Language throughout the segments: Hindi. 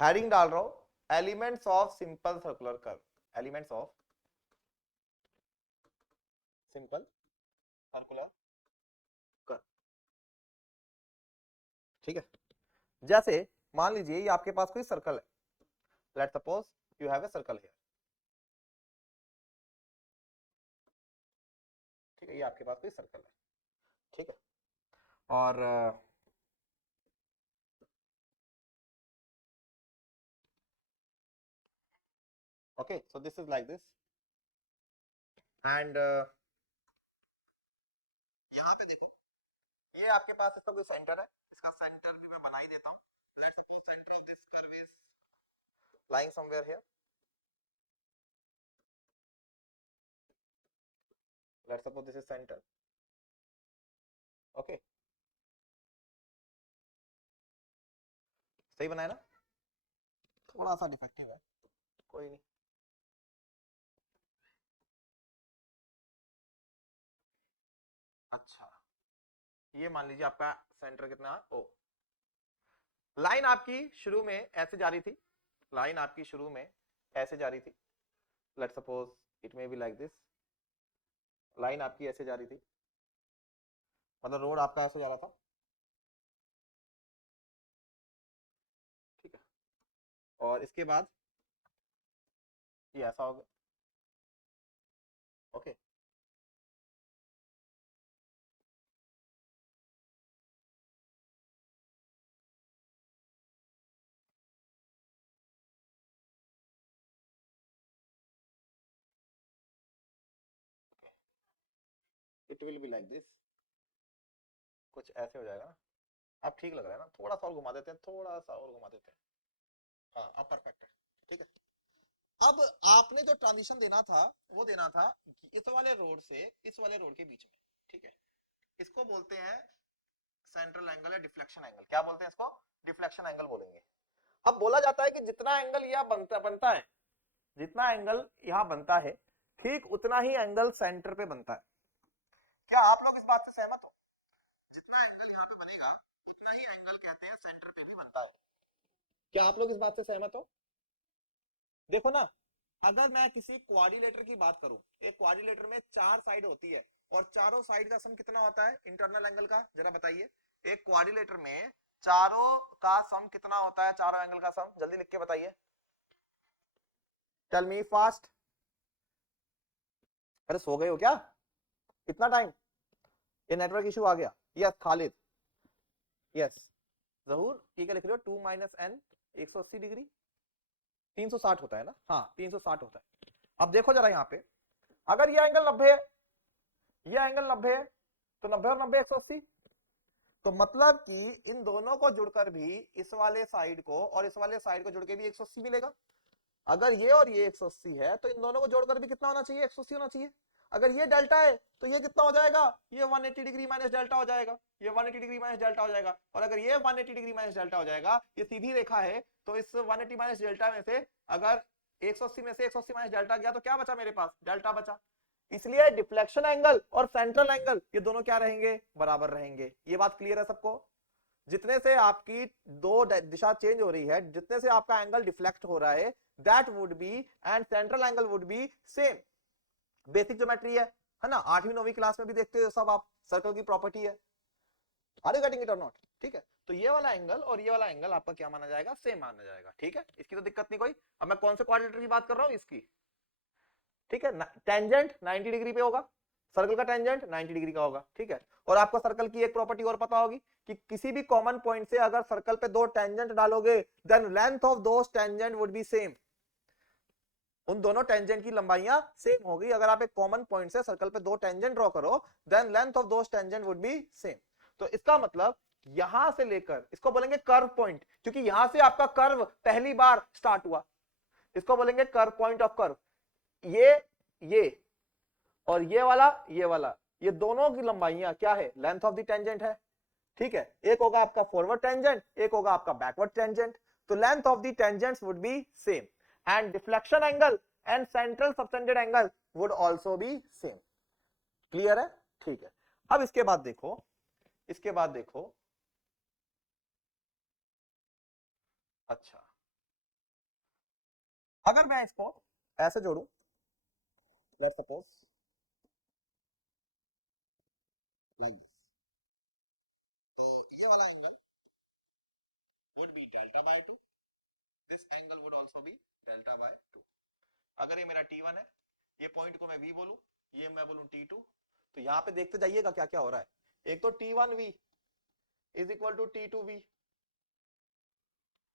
हेडिंग डाल रहा हूं elements of simple circular curve, elements of simple circular curve. ठीक है, जैसे मान लीजिए ये आपके पास कोई सर्कल है, let's suppose you have a circle here. ठीक है, ये आपके पास कोई सर्कल है, ठीक है, और okay so this is like this and यहाँ पे देखो ये आपके पास इसका कोई सेंटर है, इसका सेंटर भी मैं बना ही देता हूँ। Let's suppose centre of this curve is lying somewhere here, let's suppose this is center, okay, सही बनाया ना, थोड़ा सा डिफेक्टिव है, कोई नहीं। अच्छा, ये मान लीजिए आपका सेंटर कितना है ओ, लाइन आपकी शुरू में ऐसे जा रही थी, लाइन आपकी शुरू में ऐसे जा रही थी, let's suppose it may be like this, line आपकी ऐसे जा रही थी, मतलब रोड आपका ऐसे जा रहा था, ठीक है, और इसके बाद ये ऐसा हो गया, okay, it will be like this, कुछ ऐसे हो जाएगा ना, अब ठीक लग रहा है ना, थोड़ा सा और घुमा देते हैं, थोड़ा सा और घुमा देते हैं, हाँ अब परफेक्ट है, ठीक है। अब आपने जो ट्रांजिशन देना था वो देना था इस वाले रोड से इस वाले रोड के बीच में, ठीक है, इसको बोलते हैं सेंट्रल एंगल या डिफ्लेक्शन एंगल, क्या बोलते हैं इसको, डिफ्लेक्शन एंगल बोलेंगे। अब बोला जाता है कि जितना एंगल यह बनता है, जितना एंगल यहां बनता है ठीक उतना ही एंगल सेंटर पे बनता है। क्या आप लोग इस बात से सहमत हो, जितना एंगल यहाँ पे बनेगा उतना ही एंगल कहते हैं सेंटर पे भी बनता है, क्या आप लोग इस बात से सहमत हो। देखो ना, अगर मैं किसी क्वाड्रिलेटर की बात करूं, एक क्वाड्रिलेटर में 4 साइड होती है और चारों साइड का सम कितना होता है इंटरनल एंगल का, जरा बताइए, एक क्वाड्रिलेटर में चारों का सम कितना होता है, चारों एंगल का सम जल्दी लिख के बताइए, टेल मी फास्ट। अरे सो गए हो क्या, कितना टाइम, ये नेटवर्क इशू आ गया, यस खालिद, यस जहूर, ठीक है लिख रहे हो 2 माइनस एन 180 डिग्री 360 होता है ना, हाँ 360 होता है। अब देखो जरा यहाँ पे, अगर ये एंगल 90 है, ये एंगल 90 है, तो 90 और 90 180, तो मतलब कि इन दोनों को जुड़कर भी इस वाले साइड को और इस वाले साइड को जुड़ के भी 180 मिलेगा। अगर ये और ये 180 है तो इन दोनों को जोड़कर भी कितना होना चाहिए, 180 होना चाहिए। अगर ये डेल्टा है तो ये कितना हो जाएगा, ये 180 डिग्री माइनस डेल्टा हो जाएगा, ये 180 डिग्री माइनस डेल्टा हो जाएगा, और अगर ये 180 डिग्री माइनस डेल्टा हो जाएगा, ये सीधी रेखा है, तो इस 180 माइनस डेल्टा में से अगर 180 में से 180 माइनस डेल्टा गया तो क्या बचा मेरे पास, डेल्टा बचा। इसलिए डिफ्लेक्शन एंगल और सेंट्रल एंगल ये दोनों क्या रहेंगे, बराबर रहेंगे। ये बात क्लियर है सबको, जितने से आपकी दो दिशा चेंज हो रही है, जितने से आपका एंगल डिफ्लेक्ट हो रहा है, that would be and central angle would be same. Basic geometry है ना, 8वीं 9वीं क्लास में भी देखते हो सब आप, सर्कल की प्रॉपर्टी है, आर यू गेटिंग इट और नॉट, ठीक है। तो ये वाला एंगल और ये वाला एंगल आपका क्या माना जाएगा, सेम माना जाएगा, ठीक है, इसकी तो दिक्कत नहीं कोई। अब मैं कौन से क्वाड्रिलेटर की बात कर रहा हूं, इसकी, ठीक है, टेंजेंट 90 डिग्री पे होगा, सर्कल का टेंजेंट 90 डिग्री का होगा, ठीक है। और आपको सर्कल की एक प्रॉपर्टी और पता होगी कि किसी भी कॉमन पॉइंट से अगर सर्कल पे दो टेंजेंट डालोगे then length of those tangent would be same, उन दोनों टेंजेंट की लंबाइयां सेम होगी। अगर आप एक कॉमन पॉइंट से सर्कल पे दो टेंजेंट ड्रॉ करो then length of those tangent would be same. तो इसका मतलब यहां से लेकर इसको बोलेंगे कर्व पॉइंट, क्योंकि यहां से आपका कर्व पहली बार स्टार्ट हुआ, इसको बोलेंगे कर्व पॉइंट ऑफ कर्व। ये और ये दोनों की लंबाइयां क्या है, लेंथ ऑफ द टेंजेंट है, ठीक है। एक होगा आपका फॉरवर्ड टेंजेंट, एक होगा आपका बैकवर्ड टेंजेंट, तो length of the tangents would be same and deflection angle and central subtended angle would also be same. Clear है, ठीक है। अब इसके बाद देखो, इसके बाद देखो, अच्छा अगर मैं इसको ऐसे जोड़ू, लेट्स सपोज लाइक दिस, तो ये वाला angle would be delta by 2, this angle would also be delta by 2। अगर ये मेरा T1 है, ये पॉइंट को मैं V बोलूं, ये मैं बोलूं T2, तो यहाँ पे देखते जाइएगा क्या क्या हो रहा है। एक तो T1V is equal to T2V,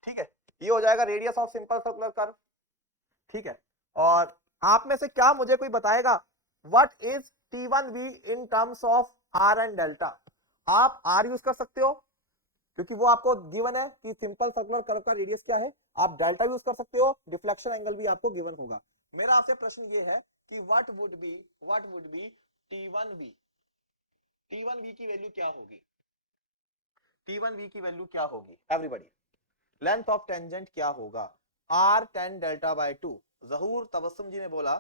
ठीक है, ये हो जाएगा radius of simple circular curve, ठीक है। और आप में से क्या मुझे कोई बताएगा what is T1V in terms of R and delta. आप R यूज कर सकते हो क्योंकि वो आपको गिवन है कि सिंपल सर्कुलर कर्व का रेडियस क्या है। आप डेल्टा यूज कर सकते हो, डिफ्लेक्शन एंगल भी आपको गिवन होगा। मेरा आपसे प्रश्न ये है कि what would be T1V, T1V की वैल्यू क्या होगी, T1V की वैल्यू क्या होगी एवरीबॉडी। लेंथ ऑफ टेंजेंट क्या होगा, R tan डेल्टा बाय 2। जहूर तबस्सुम जी ने बोला,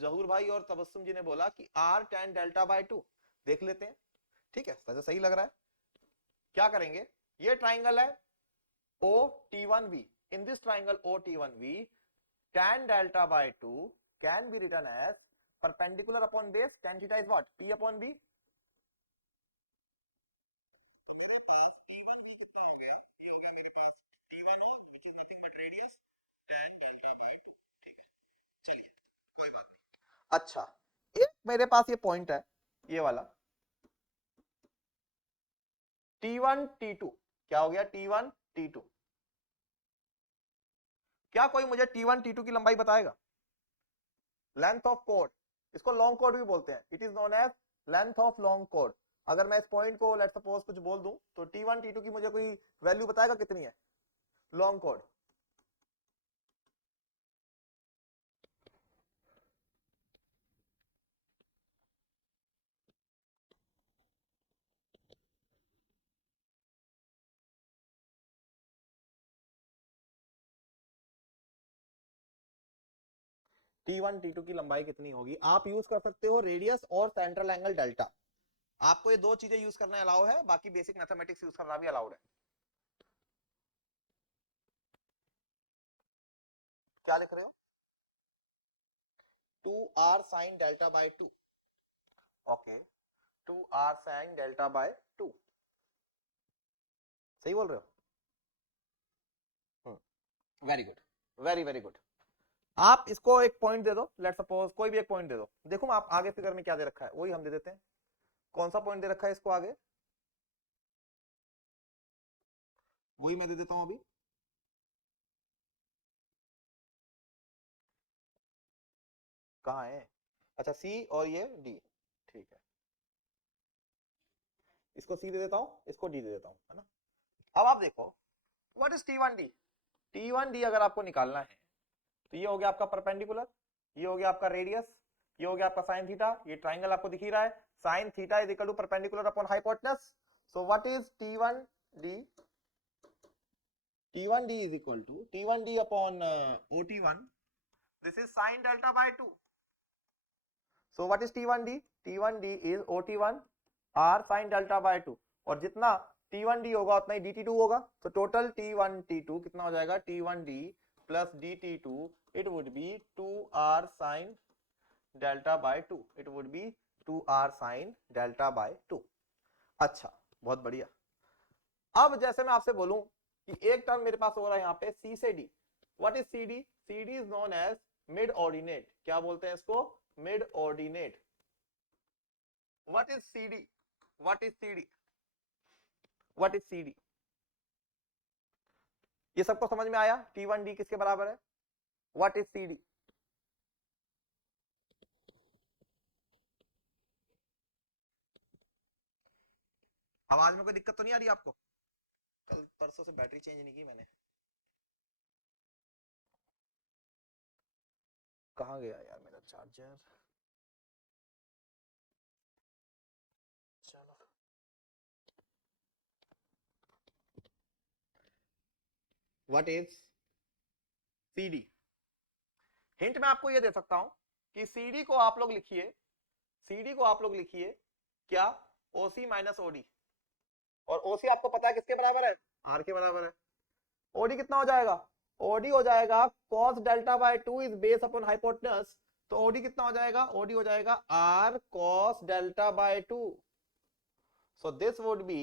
जहूर भाई और तबस्सुम जी ने बोला कि R tan डेल्टा बाय 2। देख लेते हैं, ठीक है, वैसे सही लग रहा है। क्या करेंगे, ये ट्राइंगल है OT1V, in this triangle OT1V tan delta by 2 can be written as perpendicular upon base, tan theta is what, P upon B। तो मेरे पास T1V कितना हो गया, ये हो गया मेरे पास T1O which is nothing but radius tan delta by 2, ठीक है। चलिए कोई बात नहीं। अच्छा, एक मेरे पास ये पॉइंट है, ये वाला T1 T2, क्या हो गया T1 T2। क्या कोई मुझे T1 T2 की लंबाई बताएगा, लेंथ ऑफ कोड, इसको लॉन्ग कोड भी बोलते हैं, it is known as length of long कोड। अगर मैं इस पॉइंट को लेट्स सपोज कुछ बोल दूं तो T1 T2 की मुझे कोई वैल्यू बताएगा कितनी है लॉन्ग कोड। T1 T2 की लंबाई कितनी होगी, आप यूज कर सकते हो रेडियस और सेंट्रल एंगल डेल्टा। आपको ये दो चीजें यूज करना अलाउ है, बाकी बेसिक मैथमेटिक्स यूज करना भी अलाउड है। क्या लिख रहे हो, 2R sin delta by 2, okay, 2R sin delta by 2, सही बोल रहे हो, very good, very very good. आप इसको एक पॉइंट दे दो, लेट सपोज कोई भी एक पॉइंट दे दो, देखो आप आगे फिगर में क्या दे रखा है वही हम दे देते हैं। कौन सा पॉइंट दे रखा है इसको आगे, वही मैं दे देता हूं अभी। कहाँ है, अच्छा सी और ये डी, ठीक है, इसको सी दे देता हूं, इसको डी दे देता हूं, है ना। अब आप देखो व्हाट इज T1D, T1D अगर आपको निकालना है तो ये हो गया आपका परपेंडिकुलर, ये हो गया आपका रेडियस, ये हो गया आपका साइन थीटा, ये ट्राइंगल आपको दिख ही रहा है, sine theta is equal to perpendicular upon hypotenuse. So what is T1D, T1D is equal to T1D upon OT1, this is sin delta by 2। so what is T1D, T1D is OT1 R sin delta by 2, और जितना T1D होगा उतना ही DT2 होगा, तो टोटल T1 T2 कितना हो जाएगा, T1D plus DT2, it would be 2R sin delta by 2, it would be 2R sin delta by 2। अच्छा, बहुत बढ़िया। अब जैसे मैं आपसे बोलूं कि एक टर्म मेरे पास हो रहा है यहाँ पे C से D, what is CD, CD is known as mid ordinate, क्या बोलते हैं इसको, mid ordinate. What is CD, what is CD, what is CD, ये सबको समझ में आया T1D किसके बराबर है, व्हाट इज CD। आवाज में कोई दिक्कत तो नहीं आ रही आपको, कल परसों से बैटरी चेंज नहीं की मैंने, कहाँ गया यार मेरा चार्जर, चलो व्हाट इज CD। हिंट मैं आपको ये दे सकता हूं कि CD को आप लोग लिखिए, CD को आप लोग लिखिए क्या, OC माइनस OD, और OC आपको पता है किसके बराबर है, R के बराबर है। OD कितना हो जाएगा, ओडी हो जाएगा cos delta by 2 is base upon hypotenuse, तो ओडी कितना हो जाएगा, ओडी हो जाएगा r cos delta by 2, so this would be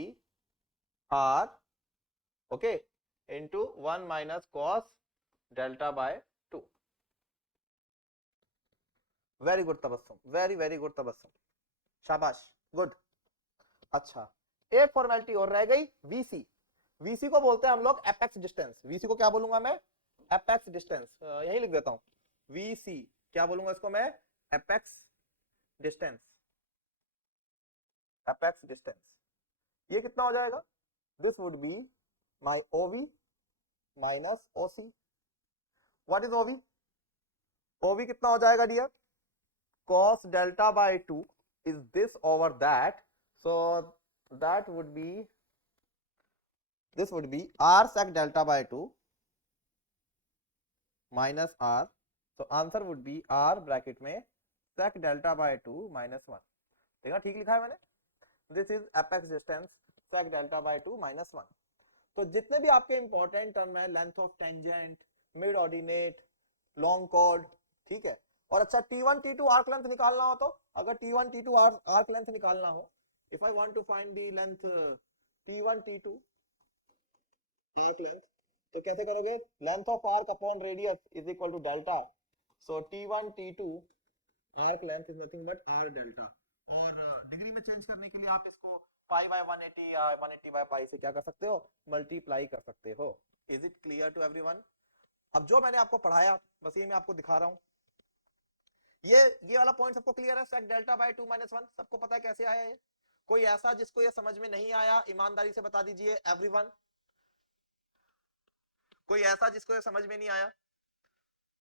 r okay into 1 minus cos delta by 2। Very good Tabassum, very very good Tabassum, शाबाश, गुड। अच्छा, एक फॉर्मेलिटी और रह गई, वीसी। वीसी को बोलते हैं हम लोग एपेक्स डिस्टेंस। वीसी को क्या बोलूंगा मैं, एपेक्स डिस्टेंस, यही लिख देता हूं, वीसी क्या बोलूंगा इसको मैं, एपेक्स डिस्टेंस, एपेक्स डिस्टेंस। ये कितना हो जाएगा, दिस वुड बी माय ओवी माइनस ओसी। व्हाट इज ओवी, ओवी कितना हो जाएगा dear, cos delta by 2 is this over that, so that would be, this would be r sec delta by 2 minus r, so answer would be r bracket में sec delta by 2 minus 1। देखा ठीक लिखा है मैंने, this is apex distance sec delta by 2 minus 1। तो जितने भी आपके इंपॉर्टेंट टर्म है, length of tangent, mid ordinate, long chord, ठीक है। और अच्छा T1 T2 आर्क लेंथ निकालना हो, तो अगर T1 T2 आर्क लेंथ निकालना हो, if I want to find the length T1 T2 arc length, तो कैसे करोगे, length of arc upon radius is equal to delta, so T1 T2 arc length is nothing but r delta. और डिग्री में चेंज करने के लिए आप इसको पाई बाय 180 या 180 बाय पाई से क्या कर सकते हो, मल्टीप्लाई कर सकते हो। Is it clear to everyone? अब जो मैंने आपको पढ़ाया बस ये मैं आपको दिखा रहा हूं, ये वाला पॉइंट सबको क्लियर है, सेक डेल्टा बाय 2 माइनस 1 सबको पता है कैसे आया ये? कोई ऐसा जिसको ये समझ में नहीं आया, ईमानदारी से बता दीजिए एवरीवन, कोई ऐसा जिसको ये समझ में नहीं आया?